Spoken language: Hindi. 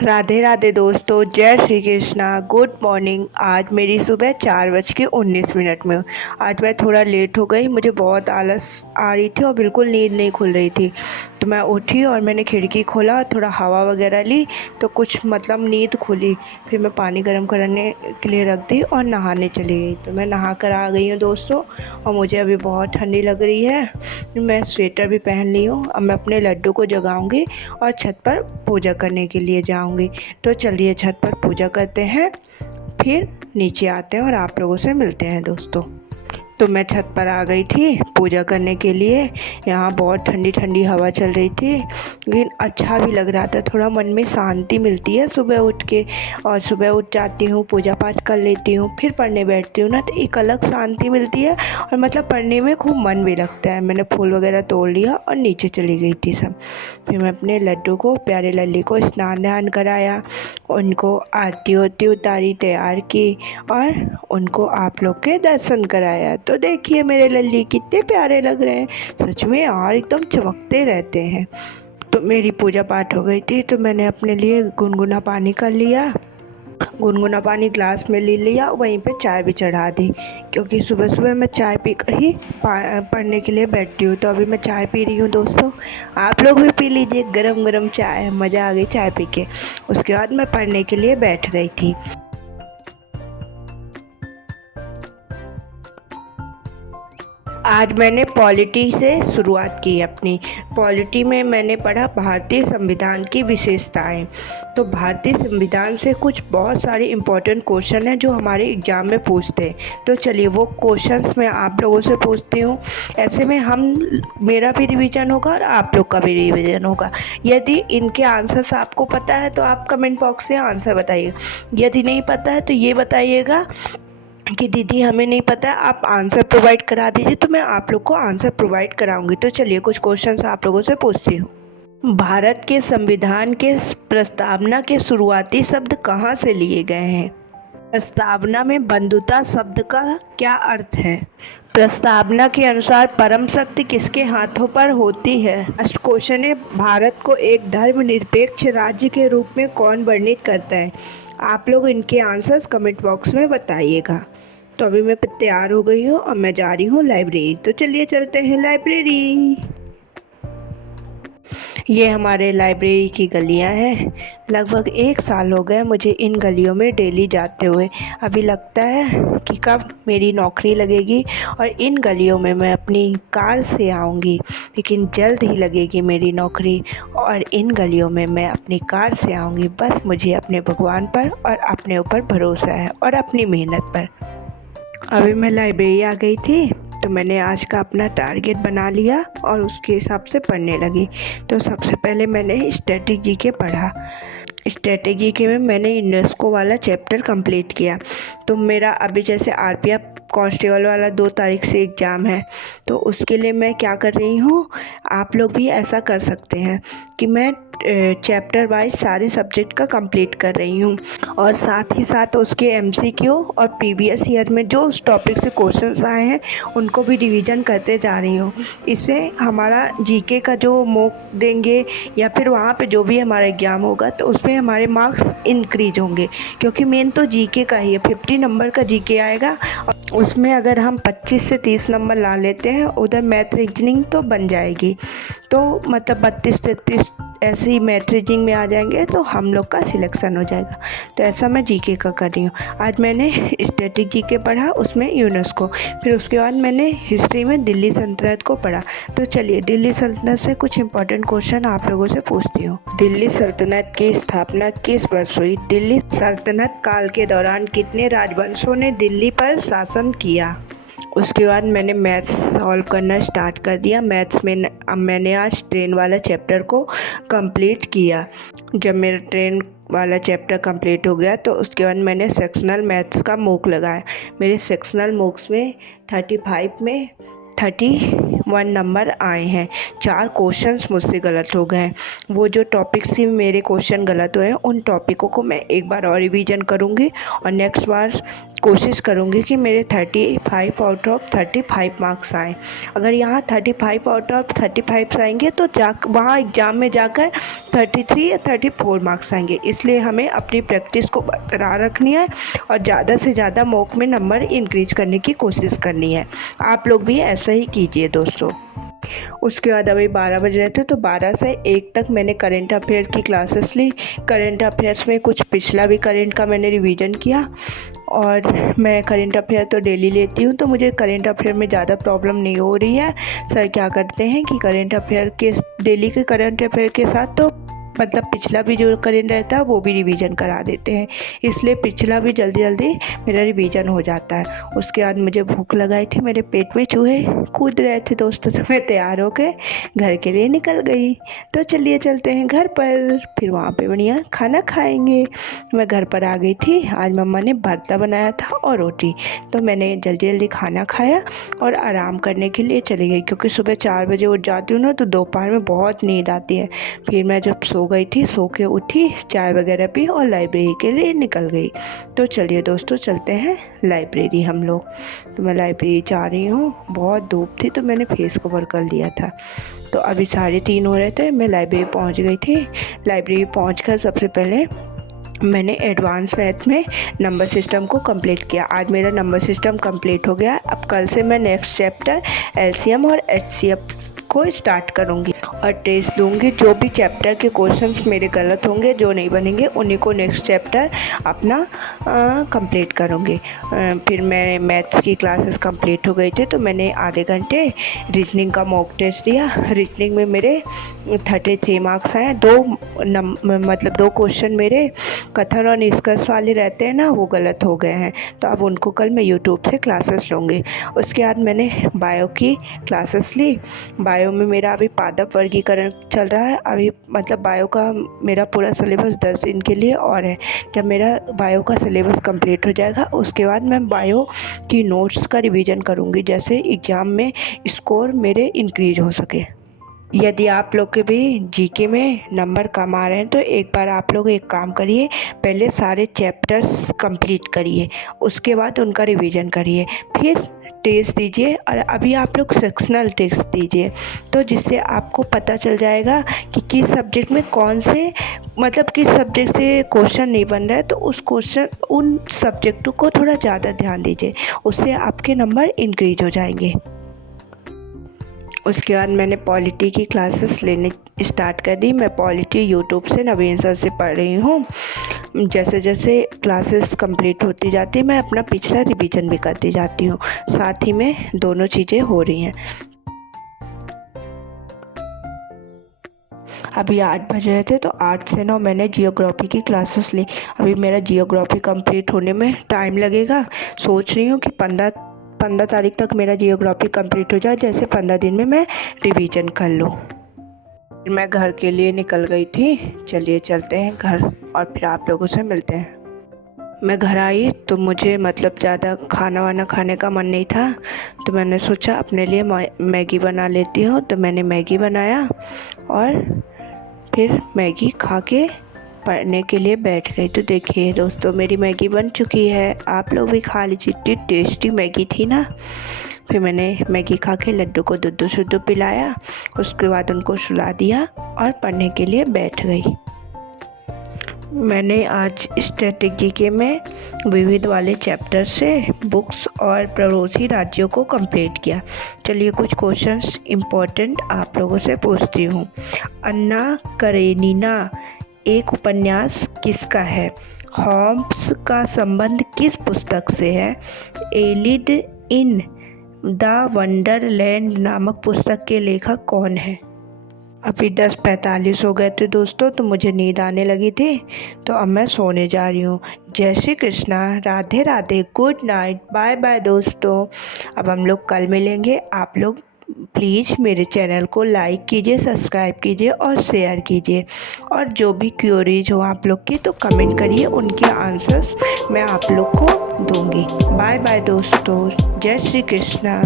राधे राधे दोस्तों, जय श्री कृष्णा। Good morning. आज मेरी सुबह 4:19 में। आज मैं थोड़ा लेट हो गई, मुझे बहुत आलस आ रही थी और बिल्कुल नींद नहीं खुल रही थी। तो मैं उठी और मैंने खिड़की खोला, थोड़ा हवा वगैरह ली तो कुछ नींद खुली। फिर मैं पानी गर्म करने के लिए रख दी और नहाने चली गई। तो मैं नहा कर आ गई हूँ दोस्तों, और मुझे अभी बहुत ठंडी लग रही है। मैं स्वेटर भी पहन ली हूँ। अब मैं अपने लड्डू को जगाऊंगी और छत पर पूजा करने के लिए जाऊंगी। तो चलिए छत पर पूजा करते हैं, फिर नीचे आते हैं और आप लोगों से मिलते हैं दोस्तों। तो मैं छत पर आ गई थी पूजा करने के लिए। यहाँ बहुत ठंडी ठंडी हवा चल रही थी, लेकिन अच्छा भी लग रहा था। थोड़ा मन में शांति मिलती है सुबह उठ के। और सुबह उठ जाती हूँ, पूजा पाठ कर लेती हूँ, फिर पढ़ने बैठती हूँ ना, तो एक अलग शांति मिलती है और पढ़ने में खूब मन भी लगता है। मैंने फूल वगैरह तोड़ लिया और नीचे चली गई थी सब। फिर मैं अपने लड्डू को, प्यारे लल्ली को स्नान ध्यान कराया, उनको आरती वारती उतारी, तैयार की और उनको आप लोग के दर्शन कराया। तो देखिए मेरे लल्ली कितने प्यारे लग रहे हैं, सच में यार एकदम चमकते रहते हैं। तो मेरी पूजा पाठ हो गई थी, तो मैंने अपने लिए गुनगुना पानी कर लिया। गुनगुना पानी ग्लास में ले लिया, वहीं पे चाय भी चढ़ा दी, क्योंकि सुबह सुबह मैं चाय पी कर ही पढ़ने के लिए बैठती हूँ। तो अभी मैं चाय पी रही हूँ दोस्तों, आप लोग भी पी लीजिए गरम गरम चाय, मज़ा आ गई चाय पी के। उसके बाद मैं पढ़ने के लिए बैठ गई थी। आज मैंने पॉलिटी से शुरुआत की अपनी। पॉलिटी में मैंने पढ़ा भारतीय संविधान की विशेषताएं। तो भारतीय संविधान से कुछ बहुत सारे इम्पोर्टेंट क्वेश्चन हैं जो हमारे एग्ज़ाम में पूछते हैं। तो चलिए वो क्वेश्चंस मैं आप लोगों से पूछती हूँ। ऐसे में मेरा भी रिवीजन होगा और आप लोग का भी रिवीजन होगा। यदि इनके आंसर्स आपको पता है तो आप कमेंट बॉक्स से आंसर बताइएगा, यदि नहीं पता है तो ये बताइएगा कि दीदी हमें नहीं पता है, आप आंसर प्रोवाइड करा दीजिए, तो मैं आप लोग को आंसर प्रोवाइड कराऊंगी। तो चलिए कुछ क्वेश्चंस आप लोगों से पूछती हूँ। भारत के संविधान के प्रस्तावना के शुरुआती शब्द कहाँ से लिए गए हैं? प्रस्तावना में बंधुता शब्द का क्या अर्थ है? प्रस्तावना के अनुसार परम शक्ति किसके हाथों पर होती है? फर्स्ट क्वेश्चन है, भारत को एक धर्मनिरपेक्ष राज्य के रूप में कौन वर्णित करता है? आप लोग इनके आंसर्स कमेंट बॉक्स में बताइएगा। तो अभी मैं तैयार हो गई हूँ और मैं जा रही हूँ लाइब्रेरी। तो चलिए चलते हैं लाइब्रेरी। ये हमारे लाइब्रेरी की गलियां हैं। लगभग 1 साल हो गए मुझे इन गलियों में डेली जाते हुए। अभी लगता है कि कब मेरी नौकरी लगेगी और इन गलियों में मैं अपनी कार से आऊँगी। लेकिन जल्द ही लगेगी मेरी नौकरी और इन गलियों में मैं अपनी कार से आऊँगी। बस मुझे अपने भगवान पर और अपने ऊपर भरोसा है और अपनी मेहनत पर। अभी मैं लाइब्रेरी आ गई थी, तो मैंने आज का अपना टारगेट बना लिया और उसके हिसाब से पढ़ने लगी। तो सबसे पहले मैंने स्टैटिक जीके पढ़ा। स्टैटिक जीके में मैंने यूनेस्को वाला चैप्टर कंप्लीट किया। तो मेरा अभी जैसे आरपीएफ कांस्टेबल वाला 2 तारीख से एग्ज़ाम है, तो उसके लिए मैं क्या कर रही हूँ, आप लोग भी ऐसा कर सकते हैं कि मैं चैप्टर वाइज सारे सब्जेक्ट का कंप्लीट कर रही हूँ और साथ ही साथ उसके एमसीक्यू और प्रीवियस ईयर में जो उस टॉपिक से क्वेश्चंस आए हैं उनको भी रिवीजन करते जा रही हूँ। इससे हमारा जीके का जो मॉक देंगे या फिर वहाँ पे जो भी हमारा एग्ज़ाम होगा तो उसमें हमारे मार्क्स इंक्रीज होंगे, क्योंकि मेन तो जीके का ही है। 50 नंबर का जीके आएगा और उसमें अगर हम 25 से 30 नंबर ला लेते हैं, उधर मैथ रीजनिंग तो बन जाएगी। तो 32-33 ऐसे ही मैथ रीजनिंग में आ जाएंगे तो हम लोग का सिलेक्शन हो जाएगा। तो ऐसा मैं जीके का कर रही हूँ। आज मैंने स्टैटिक जीके पढ़ा, उसमें यूनेस्को। फिर उसके बाद मैंने हिस्ट्री में दिल्ली सल्तनत को पढ़ा। तो चलिए दिल्ली सल्तनत से कुछ इंपॉर्टेंट क्वेश्चन आप लोगों से पूछती हूँ। दिल्ली सल्तनत की स्थापना किस वर्ष हुई? दिल्ली सल्तनत काल के दौरान कितने राजवंशों ने दिल्ली पर शासन किया? उसके बाद मैंने मैथ्स सॉल्व करना स्टार्ट कर दिया। मैथ्स में अब मैंने आज ट्रेन वाला चैप्टर को कंप्लीट किया। जब मेरा ट्रेन वाला चैप्टर कंप्लीट हो गया तो उसके बाद मैंने सेक्शनल मैथ्स का मूक लगाया। मेरे सेक्शनल मूक्स में 35 में 31 नंबर आए हैं। 4 क्वेश्चंस मुझसे गलत हो गए हैं। वो जो टॉपिक से मेरे क्वेश्चन गलत हुए हैं उन टॉपिकों को मैं एक बार और रिवीजन करूँगी और नेक्स्ट बार कोशिश करूँगी कि मेरे 35 आउट ऑफ 35 मार्क्स आए। अगर यहाँ 35 आउट ऑफ 35 आएंगे तो वहाँ एग्ज़ाम में जाकर 33 या 34 मार्क्स आएंगे। इसलिए हमें अपनी प्रैक्टिस को बरकरार रखनी है और ज़्यादा से ज़्यादा मॉक में नंबर इंक्रीज करने की कोशिश करनी है। आप लोग भी ऐसा ही कीजिए दोस्तों। उसके बाद अभी 12 बज रहे थे तो 12 से 1 तक मैंने करंट अफेयर की क्लासेस ली। करंट अफेयर्स में कुछ पिछला भी करंट का मैंने रिवीजन किया और मैं करंट अफेयर तो डेली लेती हूँ, तो मुझे करंट अफेयर में ज़्यादा प्रॉब्लम नहीं हो रही है। सर क्या करते हैं कि करंट अफेयर के डेली के करंट अफेयर के साथ तो मतलब पिछला भी जो करंट रहता है वो भी रिवीजन करा देते हैं, इसलिए पिछला भी जल्दी जल्दी मेरा रिवीजन हो जाता है। उसके बाद मुझे भूख लगाई थी, मेरे पेट में चूहे कूद रहे थे दोस्तों, तो मैं तैयार होकर घर के लिए निकल गई। तो चलिए चलते हैं घर पर, फिर वहाँ पे बढ़िया खाना खाएंगे। मैं घर पर आ गई थी। आज मम्मा ने भरता बनाया था और रोटी, तो मैंने जल्दी जल्दी खाना खाया और आराम करने के लिए चली गई, क्योंकि सुबह 4 बजे उठ जाती हूँ ना तो दोपहर में बहुत नींद आती है। फिर मैं जब सो गई थी, सो के उठी, चाय वगैरह पी और लाइब्रेरी के लिए निकल गई। तो चलिए दोस्तों चलते हैं लाइब्रेरी हम लोग। तो मैं लाइब्रेरी जा रही हूँ। बहुत धूप थी तो मैंने फेस कवर कर लिया था। तो अभी 3:30 हो रहे थे, मैं लाइब्रेरी पहुँच गई थी। लाइब्रेरी पहुँचकर सबसे पहले मैंने एडवांस मैथ में नंबर सिस्टम को कंप्लीट किया। आज मेरा नंबर सिस्टम कंप्लीट हो गया। अब कल से मैं नेक्स्ट चैप्टर एलसीएम और एचसीएफ को स्टार्ट करूंगी और टेस्ट दूंगी। जो भी चैप्टर के क्वेश्चंस मेरे गलत होंगे, जो नहीं बनेंगे, उन्हीं को नेक्स्ट चैप्टर अपना कंप्लीट करूंगी। फिर मैं मैथ्स की क्लासेस कंप्लीट हो गई थी तो मैंने आधे घंटे रीजनिंग का मॉक टेस्ट दिया। रीजनिंग में मेरे 33 मार्क्स आए। मतलब 2 क्वेश्चन मेरे कथन और निष्कर्ष वाले रहते हैं ना, वो गलत हो गए हैं। तो अब उनको कल मैं यूट्यूब से क्लासेस लूँगी। उसके बाद मैंने बायो की क्लासेस ली। बायो में मेरा अभी पादप वर्गीकरण चल रहा है। अभी मतलब बायो का मेरा पूरा सिलेबस 10 दिन के लिए और है। जब मेरा बायो का सिलेबस कंप्लीट हो जाएगा उसके बाद मैं बायो की नोट्स का रिवीजन करूँगी, जैसे एग्ज़ाम में स्कोर मेरे इंक्रीज हो सके। यदि आप लोग के भी जीके में नंबर कम आ रहे हैं तो एक बार आप लोग एक काम करिए, पहले सारे चैप्टर्स कंप्लीट करिए, उसके बाद उनका रिवीजन करिए, फिर टेस्ट दीजिए। और अभी आप लोग सेक्शनल टेस्ट दीजिए, तो जिससे आपको पता चल जाएगा कि किस सब्जेक्ट में कौन से मतलब किस सब्जेक्ट से क्वेश्चन नहीं बन रहा है, तो उन सब्जेक्टों को थोड़ा ज़्यादा ध्यान दीजिए, उससे आपके नंबर इंक्रीज हो जाएंगे। उसके बाद मैंने पॉलिटी की क्लासेस लेने स्टार्ट कर दी। मैं पॉलिटी यूट्यूब से नवीन सर से पढ़ रही हूँ। जैसे जैसे क्लासेस कंप्लीट होती जाती मैं अपना पिछला रिवीजन भी करती जाती हूँ, साथ ही में दोनों चीज़ें हो रही हैं। अभी 8 बज रहे थे तो 8 से 9 मैंने जियोग्राफी की क्लासेस ली। अभी मेरा जियोग्राफी कंप्लीट होने में टाइम लगेगा। सोच रही हूँ कि 15 तारीख तक मेरा जियोग्राफी कंप्लीट हो जाए, जैसे 15 दिन में मैं रिवीजन कर लूँ। मैं घर के लिए निकल गई थी। चलिए चलते हैं घर और फिर आप लोगों से मिलते हैं। मैं घर आई तो मुझे मतलब ज़्यादा खाना वाना खाने का मन नहीं था, तो मैंने सोचा अपने लिए मैगी बना लेती हूँ। तो मैंने मैगी बनाया और फिर मैगी खा के पढ़ने के लिए बैठ गई। तो देखिए दोस्तों मेरी मैगी बन चुकी है, आप लोग भी खा लीजिए। इतनी टेस्टी मैगी थी ना। फिर मैंने मैगी खा के लड्डू को दूध शुद्ध पिलाया, उसके बाद उनको सुला दिया और पढ़ने के लिए बैठ गई। मैंने आज स्टैटिक जीके में विविध वाले चैप्टर से बुक्स और पड़ोसी राज्यों को कंप्लीट किया। चलिए कुछ क्वेश्चंस इम्पोर्टेंट आप लोगों से पूछती हूँ। अन्ना करेनिना एक उपन्यास किसका है? होम्स का संबंध किस पुस्तक से है? एलिड इन द वंडरलैंड नामक पुस्तक के लेखक कौन है? अभी 10:45 हो गए थे दोस्तों, तो मुझे नींद आने लगी थी, तो अब मैं सोने जा रही हूँ। जय Shri Krishna, Radhe Radhe, good night, bye bye दोस्तों। अब हम लोग कल मिलेंगे। आप लोग प्लीज़ मेरे चैनल को लाइक कीजिए, सब्सक्राइब कीजिए और शेयर कीजिए। और जो भी क्यूरीज हो आप लोग की तो कमेंट करिए, उनके आंसर्स मैं आप लोग को दूंगी। बाय बाय दोस्तों, जय श्री कृष्णा।